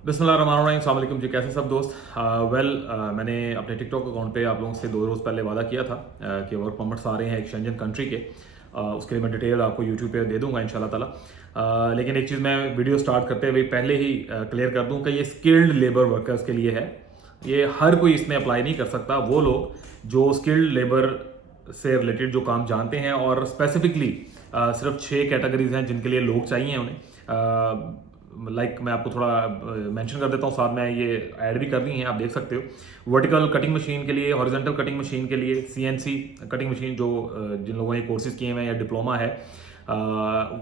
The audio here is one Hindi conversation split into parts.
बिस्मिल्लाहिर्रहमानिर्रहीम, अस्सलाम वालेकुम जी। कैसे सब दोस्त? मैंने अपने टिकटॉक अकाउंट पे आप लोगों से 2 रोज़ पहले वादा किया था कि वर्क परमिट्स आ रहे हैं एक शेंजन कंट्री के। उसके लिए मैं डिटेल आपको यूट्यूब पे दे दूंगा इंशाल्लाह ताला। लेकिन एक चीज़ मैं वीडियो स्टार्ट करते हुए पहले ही क्लियर कर दूं कि ये स्किल्ड लेबर वर्कर्स के लिए है। ये हर कोई इसमें अप्लाई नहीं कर सकता। वो लोग जो स्किल्ड लेबर से रिलेटेड जो काम जानते हैं और स्पेसिफिकली सिर्फ 6 कैटेगरीज हैं जिनके लिए लोग चाहिए उन्हें। मैं आपको थोड़ा मेंशन कर देता हूँ, साथ में ये ऐड भी कर दी हैं, आप देख सकते हो। वर्टिकल कटिंग मशीन के लिए, हॉरिजॉन्टल कटिंग मशीन के लिए, सीएनसी कटिंग मशीन जो जिन लोगों ने कोर्सेज किए हुए हैं या डिप्लोमा है,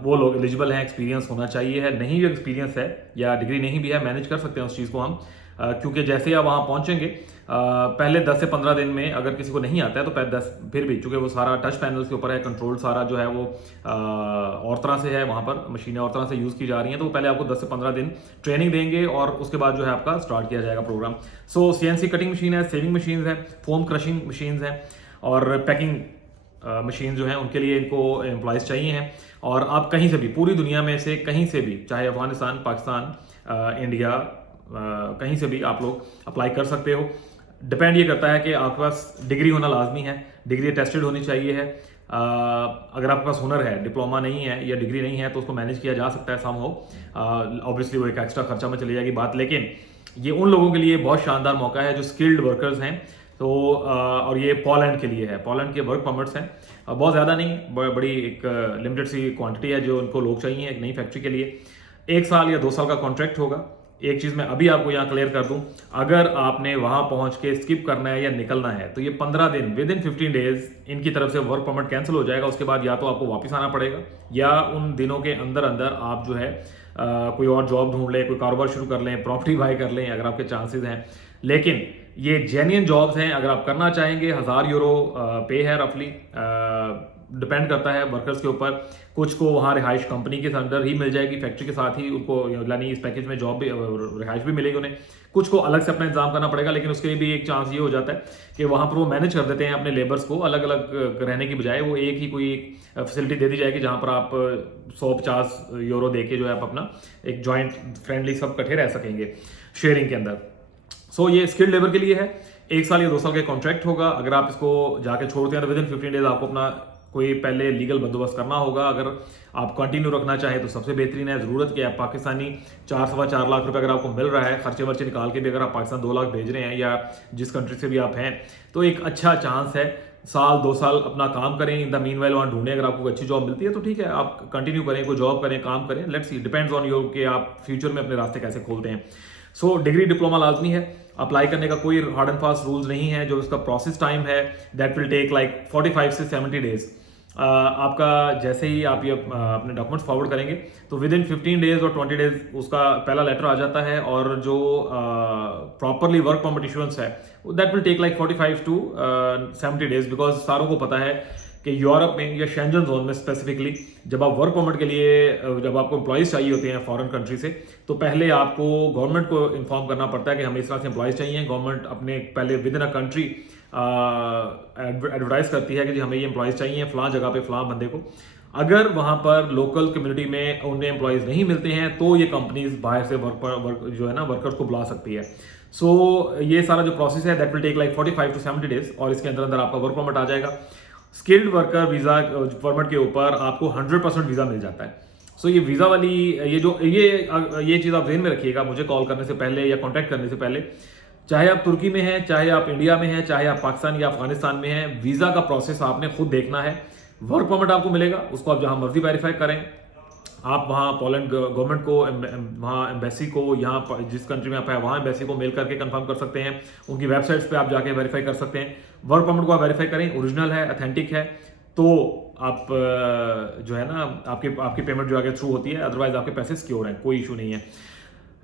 वो लोग एलिजिबल हैं। एक्सपीरियंस होना चाहिए है, नहीं भी एक्सपीरियंस है या डिग्री नहीं भी है, मैनेज कर सकते हैं उस चीज़ को हम। क्योंकि जैसे ही आप वहाँ पहुँचेंगे, पहले 10 से 15 दिन में अगर किसी को नहीं आता है तो 10 फिर भी, चूंकि वो सारा टच पैनल के ऊपर है, कंट्रोल सारा जो है वो और तरह से है, वहाँ पर मशीनें और तरह से यूज़ की जा रही हैं, तो वो पहले आपको 10 से 15 दिन ट्रेनिंग देंगे और उसके बाद जो है आपका स्टार्ट किया जाएगा प्रोग्राम। सो सीएनसी कटिंग मशीन है, सेविंग मशीन है, फोम क्रशिंग मशीन है और पैकिंग मशीन जो है उनके लिए इनको एम्प्लॉयज़ चाहिए हैं। और आप कहीं से भी, पूरी दुनिया में से कहीं से भी, चाहे अफगानिस्तान, पाकिस्तान, इंडिया, कहीं से भी आप लोग अप्लाई कर सकते हो। डिपेंड ये करता है कि आपके पास डिग्री होना लाजमी है, डिग्री टेस्टेड होनी चाहिए है। अगर आपके पास हुनर है, डिप्लोमा नहीं है या डिग्री नहीं है, तो उसको मैनेज किया जा सकता है सम हो। ऑब्वियसली वो एक एक्स्ट्रा खर्चा में चली जाएगी बात, लेकिन ये उन लोगों के लिए बहुत शानदार मौका है जो स्किल्ड वर्कर्स हैं। तो और ये पोलैंड के लिए है, पोलैंड के वर्क परमिट्स हैं। बहुत ज़्यादा नहीं, बड़ी एक लिमिटेड सी क्वांटिटी है जो उनको लोग चाहिए एक नई फैक्ट्री के लिए। 1 साल या 2 साल का कॉन्ट्रैक्ट होगा। एक चीज़ मैं अभी आपको यहाँ क्लियर कर दूं, अगर आपने वहां पहुंच के स्किप करना है या निकलना है तो ये 15 दिन, विद इन 15 डेज इनकी तरफ से वर्क परमिट कैंसिल हो जाएगा। उसके बाद या तो आपको वापस आना पड़ेगा या उन दिनों के अंदर अंदर आप जो है कोई और जॉब ढूंढ लें, कोई कारोबार शुरू कर लें, प्रॉपर्टी बाय कर लें अगर आपके चांसेस हैं। लेकिन ये जेन्युइन जॉब्स हैं, अगर आप करना चाहेंगे। 1000 यूरो पे है रफली, डिपेंड करता है वर्कर्स के ऊपर। कुछ को वहाँ रिहाइश कंपनी के अंदर ही मिल जाएगी, फैक्ट्री के साथ ही उनको, यानी इस पैकेज में जॉब भी, रिहाइश भी मिलेगी उन्हें। कुछ को अलग से अपना इंतजाम करना पड़ेगा, लेकिन उसके लिए भी एक चांस ये हो जाता है कि वहाँ पर वो मैनेज कर देते हैं अपने लेबर्स को, अलग अलग रहने की बजाय वो एक ही कोई फैसिलिटी दे दी जाएगी जहाँ पर आप 150 यूरो दे के जो है आप अपना एक जॉइंट फ्रेंडली सब इकट्ठे रह सकेंगे शेयरिंग के अंदर। सो ये स्किल्ड लेबर के लिए है। 1 साल या 2 साल का कॉन्ट्रैक्ट होगा। अगर आप इसको जाके छोड़ते हैं तो विद इन 15 डेज आपको अपना कोई पहले लीगल बंदोबस्त करना होगा। अगर आप कंटिन्यू रखना चाहें तो सबसे बेहतरीन है। ज़रूरत क्या है, पाकिस्तानी 4-4.25 लाख रुपए अगर आपको मिल रहा है, खर्चे वर्चे निकाल के भी अगर आप पाकिस्तान 2 लाख भेज रहे हैं या जिस कंट्री से भी आप हैं, तो एक अच्छा चांस है। साल 2 साल अपना काम करें, इन द मीनवाइल वहाँ ढूंढें। अगर आपको अच्छी जॉब मिलती है तो ठीक है, आप कंटिन्यू करें, कोई जॉब करें, काम करें। Let's see, depends on your कि आप फ्यूचर में अपने रास्ते कैसे खोलते हैं। सो डिग्री डिप्लोमा लाजमी है। अप्लाई करने का कोई हार्ड एंड फास्ट रूल्स नहीं है। जो इसका प्रोसेस टाइम है दैट विल टेक लाइक 45 से 70 डेज। आपका जैसे ही आप ये अपने डॉक्यूमेंट्स फॉरवर्ड करेंगे तो विद इन 15 डेज और 20 डेज उसका पहला लेटर आ जाता है। और जो प्रॉपरली वर्क परमिट इशुएंस है that will take like 45 to 70 days, because सारों को पता है कि यूरोप में या शेंजन जोन में स्पेसिफिकली जब आप वर्क परमिट के लिए, जब आपको एम्प्लॉयज़ चाहिए होते हैं फॉरेन कंट्री से, तो पहले आपको गवर्नमेंट को इन्फॉर्म करना पड़ता है कि हमें इस तरह से एम्प्लॉयज़ चाहिए। गवर्नमेंट अपने पहले with in a country advertise करती है कि जी हमें ये एम्प्लॉयज़ चाहिए फलां जगह पे फलां बंदे को। अगर वहाँ पर लोकल कम्युनिटी में उन्हें एम्प्लॉयज़ नहीं मिलते हैं तो ये कंपनीज बाहर से वर्क जो है ना वर्कर्स को बुला सकती है। सो ये सारा जो प्रोसेस है that will take like 45 to 70 days और इसके अंदर अंदर आपका वर्क परमिट आ जाएगा। स्किल्ड वर्कर वीज़ा परमिट के ऊपर आपको 100% वीज़ा मिल जाता है। सो ये वीज़ा वाली ये चीज़ आप ध्यान में रखिएगा मुझे कॉल करने से पहले या कॉन्टैक्ट करने से पहले। चाहे आप तुर्की में हैं, चाहे आप इंडिया में हैं, चाहे आप पाकिस्तान या अफगानिस्तान में हैं, वीज़ा का प्रोसेस आपने खुद देखना है। वर्क परमिट आपको मिलेगा, उसको आप जहाँ मर्जी वेरीफाई करें। आप वहाँ पोलैंड गवर्नमेंट को, वहाँ एम्बेसी को, यहाँ जिस कंट्री में आप हैं वहाँ एम्बेसी को मेल करके कंफर्म कर सकते हैं। उनकी वेबसाइट्स पे आप जाके वेरीफाई कर सकते हैं। वर्क परमिट को आप वेरीफाई करें, ओरिजिनल है, अथेंटिक है, तो आप जो है ना आपकी पेमेंट जो आगे थ्रू होती है। अदरवाइज आपके पैसे सिक्योर हैं, कोई इशू नहीं है।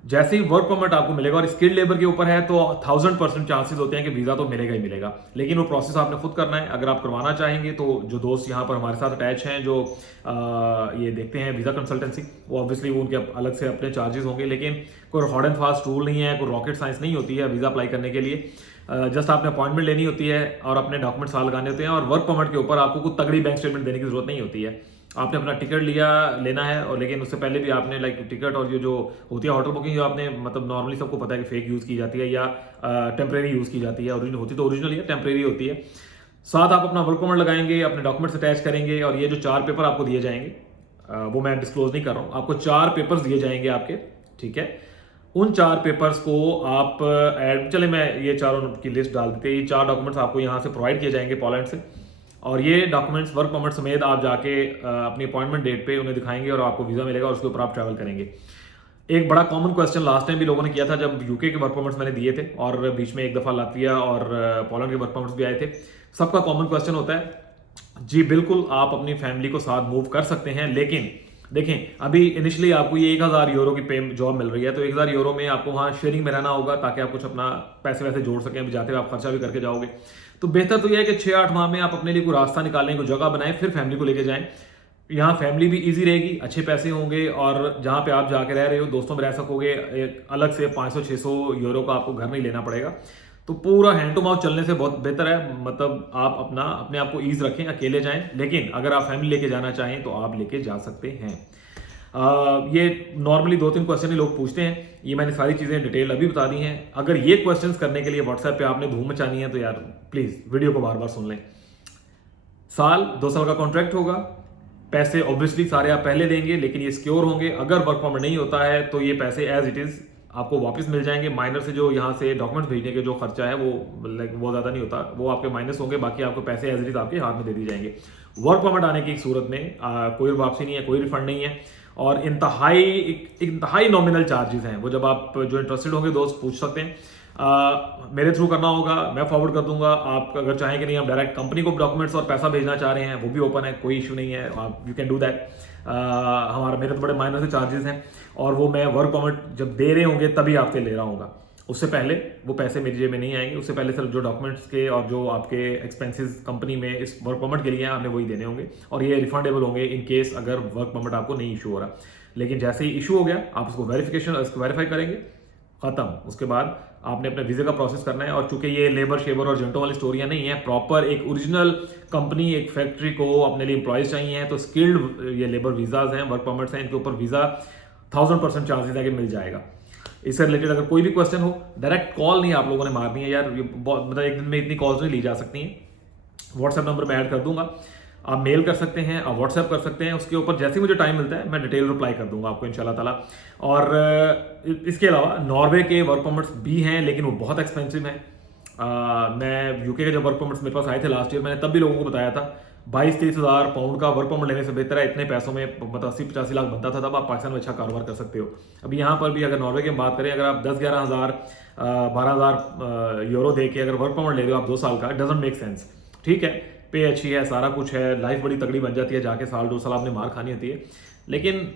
जैसे ही वर्क परमिट आपको मिलेगा और स्किल्ड लेबर के ऊपर है तो 1000% चांसेस होते हैं कि वीज़ा तो मिलेगा ही मिलेगा, लेकिन वो प्रोसेस आपने खुद करना है। अगर आप करवाना चाहेंगे तो जो दोस्त यहाँ पर हमारे साथ अटैच हैं जो ये देखते हैं वीज़ा कंसल्टेंसी, वो ऑब्वियसली वो उनके अलग से अपने चार्जेस होंगे, लेकिन कोई हार्ड एंड फास्ट रूल नहीं है, कोई रॉकेट साइंस नहीं होती है वीज़ा अप्लाई करने के लिए। जस्ट आपने अपॉइंटमेंट लेनी होती है और अपने डॉक्यूमेंट्स साल लगाने होते हैं। और वर्क परमिट के ऊपर आपको कुछ तगड़ी बैंक स्टेटमेंट देने की जरूरत नहीं होती है। आपने अपना टिकट लेना है, और लेकिन उससे पहले भी आपने लाइक टिकट और ये जो होती है होटल बुकिंग, जो आपने मतलब नॉर्मली सबको पता है कि फेक यूज़ की जाती है या टेम्प्रेरी यूज़ की जाती है, ओरिजिनल होती तो ओरिजिनल ही है, टेम्प्रेरी होती है। साथ आप अपना वर्क परमिट लगाएंगे, अपने डॉक्यूमेंट्स अटैच करेंगे, और ये जो 4 पेपर आपको दिए जाएंगे, वो मैं डिस्क्लोज नहीं कर रहा हूँ, आपको 4 पेपर्स दिए जाएंगे आपके, ठीक है। उन 4 पेपर्स को आप चले मैं ये चारों की लिस्ट डाल देते हैं। ये 4 डॉक्यूमेंट्स आपको यहाँ से प्रोवाइड किए जाएंगे पोलैंड से, और ये डॉक्यूमेंट्स वर्क परमिट समेत आप जाके अपनी अपॉइंटमेंट डेट पे उन्हें दिखाएंगे और आपको वीज़ा मिलेगा और उसके ऊपर आप ट्रैवल करेंगे। एक बड़ा कॉमन क्वेश्चन लास्ट टाइम भी लोगों ने किया था जब यूके के वर्क परमिट्स मैंने दिए थे, और बीच में एक दफ़ा लातविया और पोलैंड के वर्क परमिट्स भी आए थे। सबका कॉमन क्वेश्चन होता है, जी बिल्कुल आप अपनी फैमिली को साथ मूव कर सकते हैं, लेकिन देखें अभी इनिशियली आपको ये 1000 यूरो की पे जॉब मिल रही है, तो 1000 यूरो में आपको वहाँ शेयरिंग में रहना होगा ताकि आप कुछ अपना पैसे वैसे जोड़ सकें। अभी जाते हुए आप खर्चा भी करके जाओगे, तो बेहतर तो यह है कि 6-8 माह में आप अपने लिए कोई रास्ता निकालें, कोई जगह बनाएं, फिर फैमिली को लेके जाएं। यहाँ फैमिली भी इजी रहेगी, अच्छे पैसे होंगे, और जहाँ पे आप जाके रह रहे हो दोस्तों में रह सकोगे। एक अलग से 500-600 यूरो का आपको घर नहीं लेना पड़ेगा, तो पूरा हैंड टू माउथ चलने से बहुत बेहतर है। मतलब आप अपने आप को ईज रखें, अकेले जाएं, लेकिन अगर आप फैमिली लेके जाना चाहें तो आप लेके जा सकते हैं। ये नॉर्मली 2-3 क्वेश्चन ही लोग पूछते हैं, ये मैंने सारी चीज़ें डिटेल अभी बता दी हैं। अगर ये क्वेश्चंस करने के लिए व्हाट्सएप पे आपने धूम मचानी है तो यार प्लीज़ वीडियो को बार बार सुन लें। 2 साल का कॉन्ट्रैक्ट होगा, पैसे ऑब्वियसली सारे आप पहले देंगे, लेकिन ये सिक्योर होंगे। अगर वर्क परमिट नहीं होता है तो ये पैसे एज इट इज़ आपको वापस मिल जाएंगे। माइनर से जो यहाँ से डॉक्यूमेंट्स भेजने के जो खर्चा है वो ज़्यादा नहीं होता, वो आपके माइनस होंगे, बाकी आपको पैसे एज इट इज़ आपके हाथ में दे दिए जाएंगे। वर्क परमिट आने की सूरत में कोई वापसी नहीं है, कोई रिफंड नहीं है, और इंतहाई नॉमिनल चार्जेस हैं। वो जब आप जो इंटरेस्टेड होंगे दोस्त पूछ सकते हैं, मेरे थ्रू करना होगा, मैं फॉरवर्ड कर दूंगा। आप अगर चाहें कि नहीं आप डायरेक्ट कंपनी को डॉक्यूमेंट्स और पैसा भेजना चाह रहे हैं, वो भी ओपन है, कोई इशू नहीं है, आप यू कैन डू दैट। मेरे तो बड़े माइनर से चार्जेस हैं, और वो मैं वर्क परमिट जब दे रहे होंगे तभी आपसे ले रहा हूँगा, उससे पहले वो पैसे मेरी जेब में नहीं आएंगे। उससे पहले सिर्फ जो डॉक्यूमेंट्स के और जो आपके एक्सपेंसेस कंपनी में इस वर्क परमिट के लिए हैं आपने वही देने होंगे, और ये रिफंडेबल होंगे इन केस अगर वर्क परमिट आपको नहीं इशू हो रहा। लेकिन जैसे ही इशू हो गया आप उसको वेरीफाई करेंगे, खत्म। उसके बाद आपने अपने वीज़े का प्रोसेस करना है। और चूंकि ये लेबर शेबर और जेंटो वाली स्टोरियाँ नहीं है, प्रॉपर एक ओरिजिनल कंपनी, एक फैक्ट्री को अपने लिए एम्प्लॉयज़ चाहिए हैं, तो स्किल्ड ये लेबर वीज़ाज हैं, वर्क परमिट्स हैं, इनके ऊपर वीज़ा 1000% चांसेस है कि मिल जाएगा। इससे रिलेटेड अगर कोई भी क्वेश्चन हो, डायरेक्ट कॉल नहीं आप लोगों ने मारनी है यार, मतलब एक दिन में इतनी कॉल्स नहीं ली जा सकती हैं। व्हाट्सएप नंबर मैं ऐड कर दूंगा, आप मेल कर सकते हैं, आप व्हाट्सएप कर सकते हैं, उसके ऊपर जैसे ही मुझे टाइम मिलता है मैं डिटेल रिप्लाई कर दूंगा आपको इंशाल्लाह ताला। और इसके अलावा नॉर्वे के वर्क परमिट्स भी हैं, लेकिन वो बहुत एक्सपेंसिव हैं। मैं यूके के जब वर्क परमिट्स मेरे पास आए थे लास्ट ईयर, मैंने तब भी लोगों को बताया था 22-23 हज़ार पाउंड का वर्क परमिट लेने से बेहतर है इतने पैसों में मतलब 80-85 लाख बनता था, तब आप पाकिस्तान में अच्छा कारोबार कर सकते हो। अभी यहाँ पर भी अगर नॉर्वे की बात करें, अगर आप 10-11 हज़ार 12 हज़ार यूरो दे के अगर वर्क परमिट ले रहे हो आप 2 साल का, डजंट मेक सेंस। ठीक है, पे अच्छी है, सारा कुछ है, लाइफ बड़ी तगड़ी बन जाती है, जाके 1-2 साल आपने मार खानी होती है, लेकिन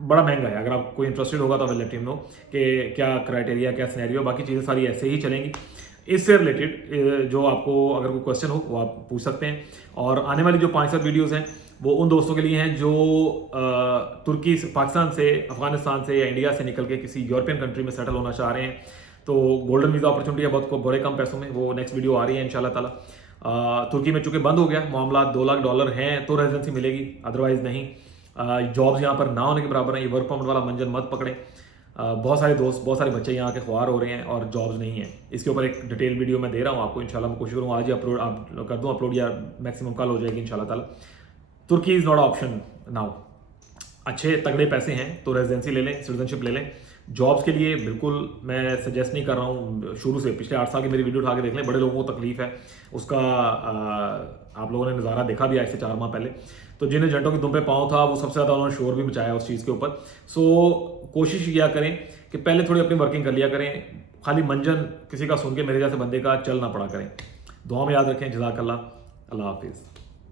बड़ा महंगा है। अगर आप कोई इंटरेस्टेड होगा तो लेट हिम नो कि क्या क्राइटेरिया, क्या सिनेरियो, बाकी चीज़ें सारी ऐसे ही चलेंगी। इससे रिलेटेड जो आपको अगर कोई क्वेश्चन हो वो आप पूछ सकते हैं। और आने वाली जो 5-7 वीडियोस हैं वो उन दोस्तों के लिए हैं जो तुर्की, पाकिस्तान से, अफगानिस्तान से या इंडिया से निकल के किसी यूरोपियन कंट्री में सेटल होना चाह रहे हैं, तो गोल्डन वीज़ा अपॉर्चुनिटी है बहुत बड़े कम पैसों में। वो नेक्स्ट वीडियो आ रही है इंशाल्लाह ताला। तुर्की में चूंकि बंद हो गया मामला, $2 लाख हैं तो रेजिडेंसी मिलेगी, अदरवाइज नहीं। जॉब्स यहाँ पर ना होने के बराबर हैं, ये वर्क परमिट वाला मंजन मत पकड़े। बहुत सारे दोस्त, बहुत सारे बच्चे यहाँ के ख्वार हो रहे हैं और जॉब्स नहीं है। इसके ऊपर एक डिटेल वीडियो मैं दे रहा हूँ आपको, इंशाल्लाह मैं कोशिश करूँगा आज ही अपलोड कर दूँ, अपलोड या मैक्सिमम कल हो जाएगी इंशाल्लाह ताला। तुर्की इज़ नॉट ऑप्शन नाउ। अच्छे तगड़े पैसे हैं तो रेजिडेंसी ले लें, सिटीजनशिप ले लें। जॉब्स के लिए बिल्कुल मैं सजेस्ट नहीं कर रहा हूँ, शुरू से पिछले 8 साल की मेरी वीडियो उठा के देख लें, बड़े लोगों को तकलीफ है उसका। आप लोगों ने नज़ारा देखा भी आज से 4 माह पहले, तो जिन एजेंटों की दुम पे पाँव था वो सबसे ज़्यादा उन्होंने शोर भी मचाया उस चीज़ के ऊपर। सो कोशिश किया करें कि पहले थोड़ी अपनी वर्किंग कर लिया करें, खाली मंजन किसी का सुन के मेरे जैसे बंदे का चल ना पड़ा करें। दुआ में याद रखें। जज़ाकल्लाह, अल्लाह हाफिज़।